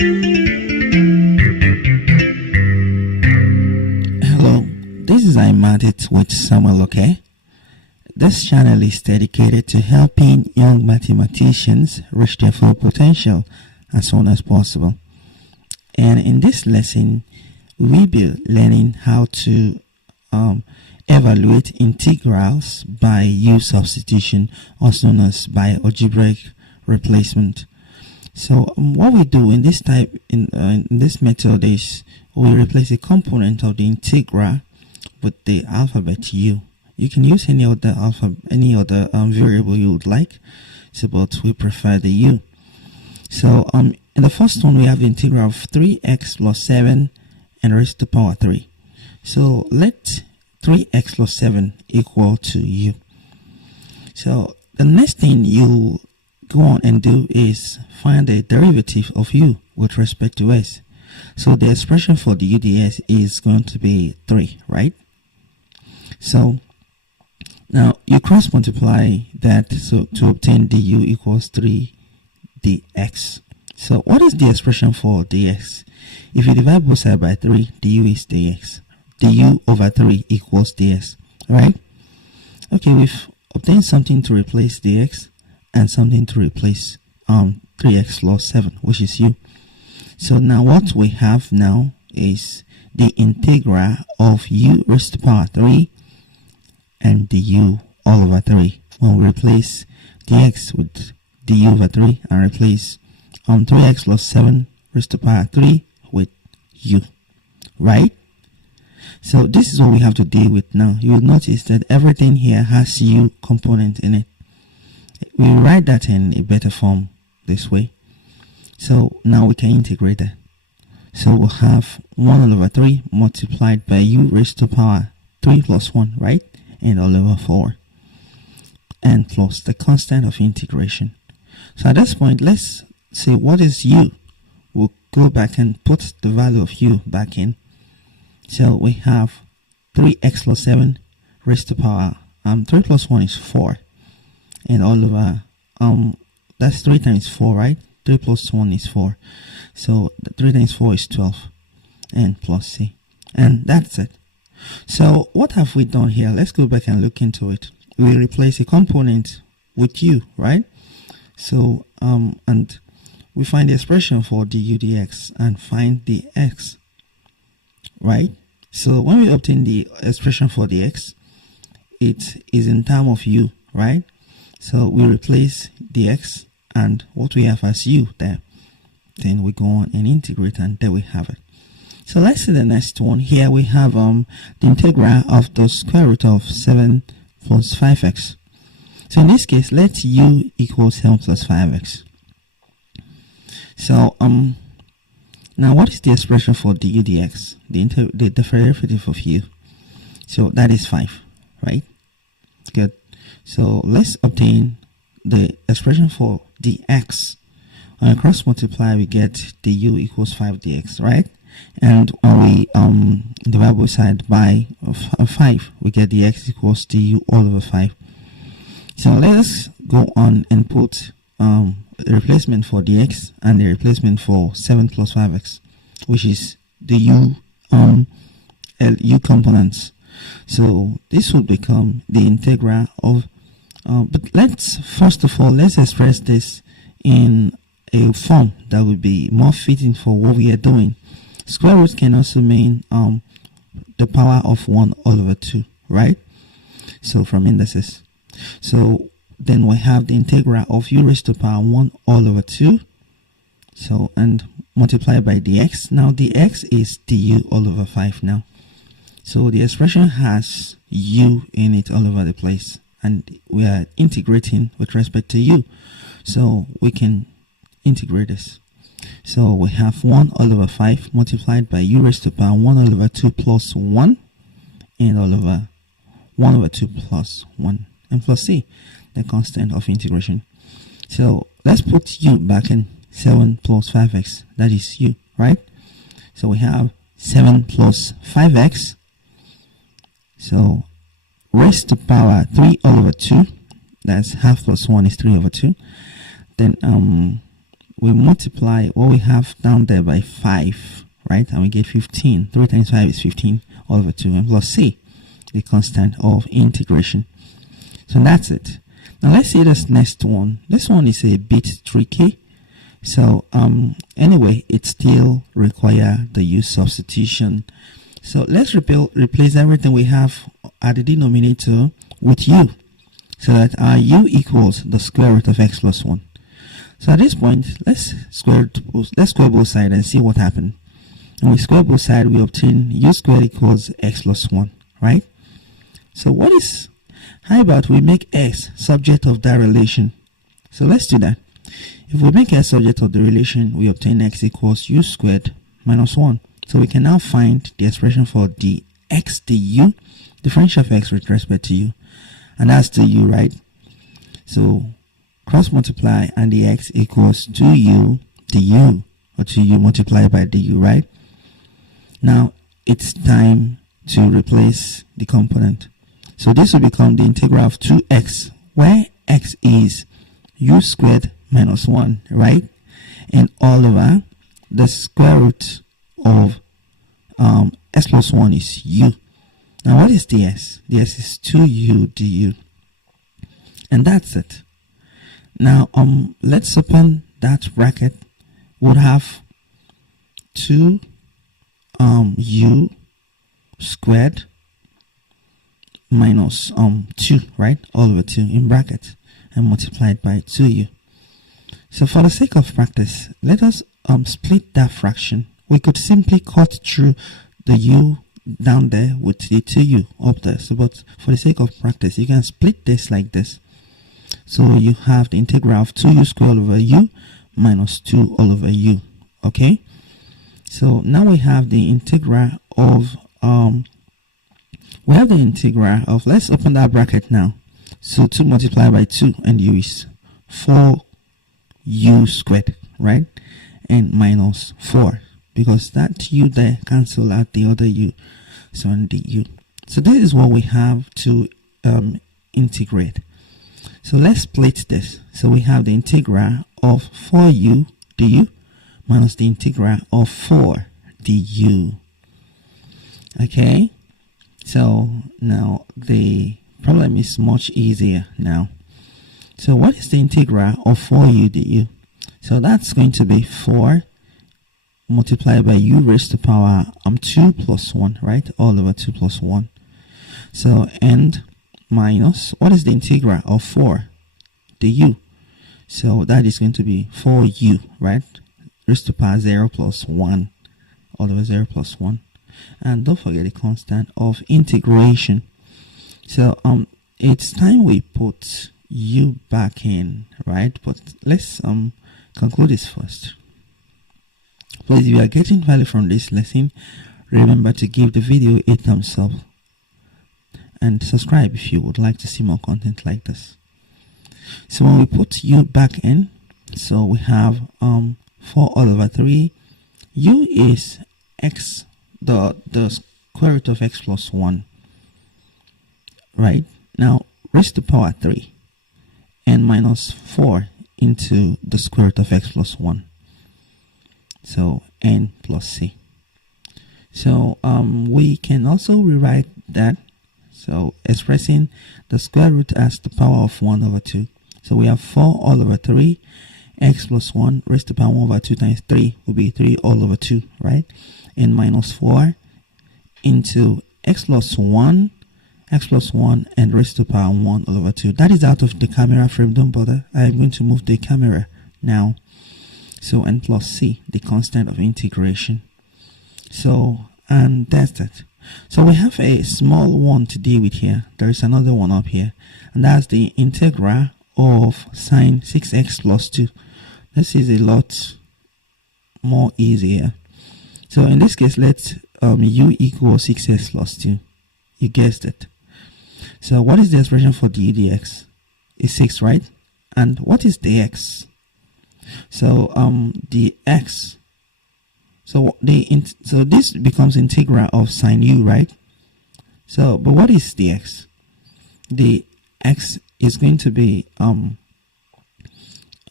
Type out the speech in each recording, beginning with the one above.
Hello, this is iMathit with Samuel Oke. This channel is dedicated to helping young mathematicians reach their full potential as soon as possible. And in this lesson, we'll be learning how to evaluate integrals by U substitution, also known as by algebraic replacement. So what we do in this in this method is we replace a component of the integral with the alphabet U. You can use any other variable you would like, but we prefer the U. So in the first one we have the integral of 3x plus 7 and raised to the power 3. So let 3x plus 7 equal to U. So the next thing you go on and do is find the derivative of U with respect to S. So the expression for the UDS is going to be 3, right? So now you cross multiply that so to obtain du equals 3 dx. So what is the expression for dx? If you divide both sides by 3, du is dx. Du over 3 equals dx, right? Okay, we've obtained something to replace dx and something to replace 3x plus 7, which is u. So now what we have now is the integral of u raised to the power 3 and du all over 3. When we replace dx with du over 3 and replace 3x plus 7 raised to the power 3 with u, right? So this is what we have to deal with now. You will notice that everything here has u component in it. We write that in a better form this way. So now we can integrate that. So we'll have 1 over 3 multiplied by u raised to the power 3 plus 1, right? And all over 4. And plus the constant of integration. So at this point, let's say what is u. We'll go back and put the value of u back in. So we have 3x plus 7 raised to the power 3 plus 1 is 4. And all over that's 3 times 4, right? 3 plus 1 is 4. So 3 times 4 is 12. And plus c. And that's it. So what have we done here? Let's go back and look into it. We replace a component with u, right? So and we find the expression for du dx and find the x, right? So when we obtain the expression for the x, it is in terms of u, right? So we replace the x and what we have as u there. Then we go on and integrate, and there we have it. So let's see the next one. Here we have the integral of the square root of 7 plus 5x. So in this case, let u equal 7 plus 5x. So now what is the expression for du dx? The derivative of u. So that is 5, right? Good. So let's obtain the expression for dx. On a cross multiply, we get du equals 5 dx, right? And when we divide both sides by 5, we get dx equals du all over 5. So let's go on and put the replacement for dx and the replacement for 7 plus 5x, which is the u components. So this will become the integral of but let's first of all let's express this in a form that would be more fitting for what we are doing. Square root can also mean the power of 1 all over 2, right? So from indices. So then we have the integral of u raised to the power 1 all over 2. So and multiplied by dx. Now dx is du all over 5 now. So the expression has u in it all over the place, and we are integrating with respect to u. So we can integrate this. So we have 1 all over 5 multiplied by u raised to the power 1 all over 2 plus 1 and all over 1 over 2 plus 1 and plus c, the constant of integration. So let's put u back in. 7 plus 5x, that is u, right? So we have 7 plus 5x. So raised to power 3 all over 2. That's half plus 1 is 3 over 2. Then we multiply what we have down there by 5, right? And we get 15. 3 times 5 is 15 all over 2, and plus c, the constant of integration. So that's it. Now let's see this next one. This one is a bit tricky. So anyway, it still require the use substitution. So let's replace everything we have at the denominator with u, so that our u equals the square root of x plus 1. So at this point, let's square both sides and see what happened. When we square both sides, we obtain u squared equals x plus 1, right? So how about we make x subject of that relation? So let's do that. If we make x subject of the relation, we obtain x equals u squared minus 1. So we can now find the expression for the x du, differential of x with respect to u. And that's the u, right? So cross multiply, and the x equals 2u du, or 2u multiplied by du, right? Now it's time to replace the component. So this will become the integral of 2x, where x is u squared minus 1, right? And all over the square root of x plus 1 is u. Now what is ds? ds is 2u du. And that's it. Now let's open that bracket. We'll have 2 u squared minus 2, right? All over 2 in bracket, and multiplied by 2u. So for the sake of practice, let us split that fraction. We could simply cut through the u down there with the 2u up there. So, but for the sake of practice, you can split this like this. So you have the integral of 2u squared over u minus 2 all over u. Okay. So now we have the integral of let's open that bracket now. So 2 multiplied by 2, and u is 4u squared, right? And minus 4, because that u there cancel out the other u, so on du. So this is what we have to integrate. So let's split this. So we have the integral of 4u du minus the integral of 4 du. Okay, so now the problem is much easier now. So what is the integral of 4u du? So that's going to be 4 multiplied by u raised to power 2 plus 1, right? All over 2 plus 1. So, and minus, what is the integral of 4 du? So that is going to be 4u, right? Raised to power 0 plus 1, all over 0 plus 1. And don't forget the constant of integration. So it's time we put u back in, right? But let's conclude this first. Please, if you are getting value from this lesson, remember to give the video a thumbs up and subscribe if you would like to see more content like this. So when we put u back in, so we have 4 all over 3. U is x, the square root of x plus 1, right? Now raised to power 3 and minus 4 into the square root of x plus 1. So n plus c. So we can also rewrite that, so expressing the square root as the power of 1 over 2. So we have 4 all over 3, x plus 1 raised to power 1 over 2 times 3 will be 3 all over 2, right? And minus 4 into x plus 1 and raised to power 1 all over 2. That is out of the camera frame, don't bother. I am going to move the camera now. So n plus c, the constant of integration. So, and that's it. So we have a small one to deal with here. There is another one up here, and that's the integral of sine 6x plus 2. This is a lot more easier. So in this case, let's u equals 6x plus 2. You guessed it. So what is the expression for d dx? Is 6, right? And what is the x? So the x, so this becomes integral of sine u, right? So but what is the x? The x is going to be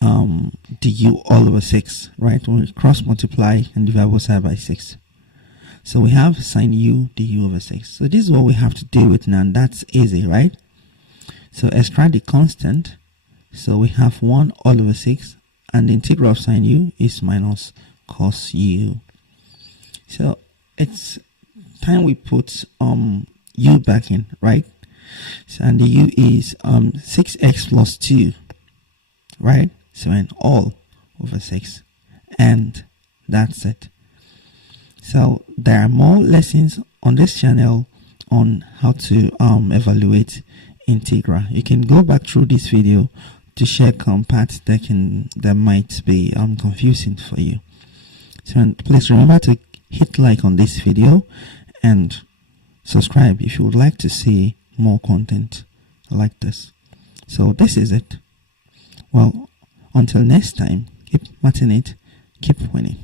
du all over 6, right? When we cross multiply and divide both sides by 6. So we have sine u du over 6. So this is what we have to deal with now. That's easy, right? So extract the constant. So we have 1 all over 6, and the integral of sine u is minus cos u. So it's time we put u back in, right? So, and the u is 6x plus 2, right? So an all over 6, and that's it. So there are more lessons on this channel on how to evaluate integral. You can go back through this video to check parts that might be confusing for you. So please remember to hit like on this video and subscribe if you would like to see more content like this. So this is it. Well, until next time, keep matching it, keep winning.